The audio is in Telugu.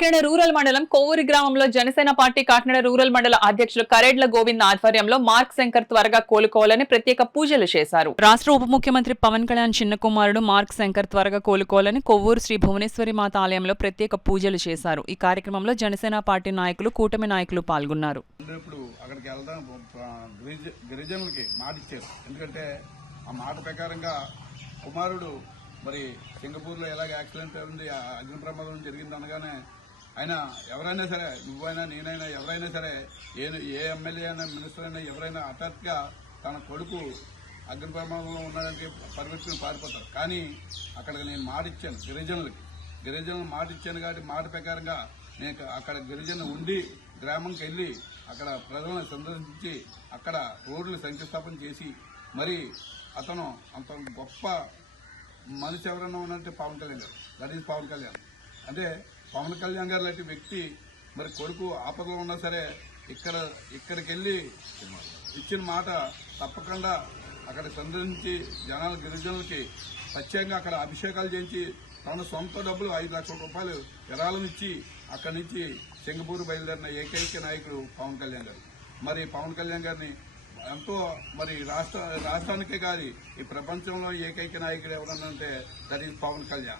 కాకినాడ రూరల్ మండలం కొవ్వూరి గ్రామంలో జనసేన పార్టీ కాకినాడ రూరల్ మండల అధ్యక్షులు కరేడ్ల గోవింద్ ఆధ్వర్యంలో మార్క్ శంకర్ త్వరగా కోలుకోవాలని ప్రత్యేక పూజలు చేశారు. రాష్ట్ర ఉప ముఖ్యమంత్రి పవన్ కళ్యాణ్ చిన్న కుమారుడు మార్క్ శంకర్ త్వరగా కోలుకోవాలని కొవ్వూరు శ్రీ భువనేశ్వరి మాత ఆలయంలో ప్రత్యేక పూజలు చేశారు. ఈ కార్యక్రమంలో జనసేన పార్టీ నాయకులు, కూటమి నాయకులు పాల్గొన్నారు. కుమారుడు మరి సింగపూర్లో ఎలాగ యాక్సిడెంట్ ఉంది, అగ్ని ప్రమాదం జరిగింది అనగానే ఆయన ఎవరైనా సరే, నువ్వైనా నేనైనా ఎవరైనా సరే, ఏ ఎమ్మెల్యే అయినా మినిస్టర్ అయినా ఎవరైనా హఠాత్తుగా తన కొడుకు అగ్ని ప్రమాదంలో ఉన్నాడానికి పరిగెత్తుకుని పారిపోతారు. కానీ అక్కడికి నేను మాట ఇచ్చాను, గిరిజనులు మాట ఇచ్చాను కాబట్టి మాట ప్రకారంగా నేను అక్కడ గిరిజన ఉండి గ్రామంకి వెళ్ళి అక్కడ ప్రజలను సందర్శించి అక్కడ రోడ్లు శంకుస్థాపన చేసి మరి అతను అంత గొప్ప మనిషి ఎవరైనా ఉన్నట్టే పవన్ కళ్యాణ్ గారు. That is Pawan Kalyan. అంటే పవన్ కళ్యాణ్ గారు లాంటి వ్యక్తి మరి కొడుకు ఆపదలో ఉన్నా సరే ఇక్కడికి వెళ్ళి ఇచ్చిన మాట తప్పకుండా అక్కడ సందర్శించి జనాల గిరిజనులకి ప్రత్యేకంగా అక్కడ అభిషేకాలు చేయించి తన సొంత డబ్బులు 5 లక్షల రూపాయలు విరాళం ఇచ్చి అక్కడి నుంచి సింగపూర్ బయలుదేరిన ఏకైక నాయకుడు పవన్ కళ్యాణ్ గారు. మరి పవన్ కళ్యాణ్ గారిని ఎంతో మరి రాష్ట్రానికే కాదు ఈ ప్రపంచంలో ఏకైక నాయకుడు ఎవరన్నంటే దట్ ఈజ్ పవన్ కళ్యాణ్.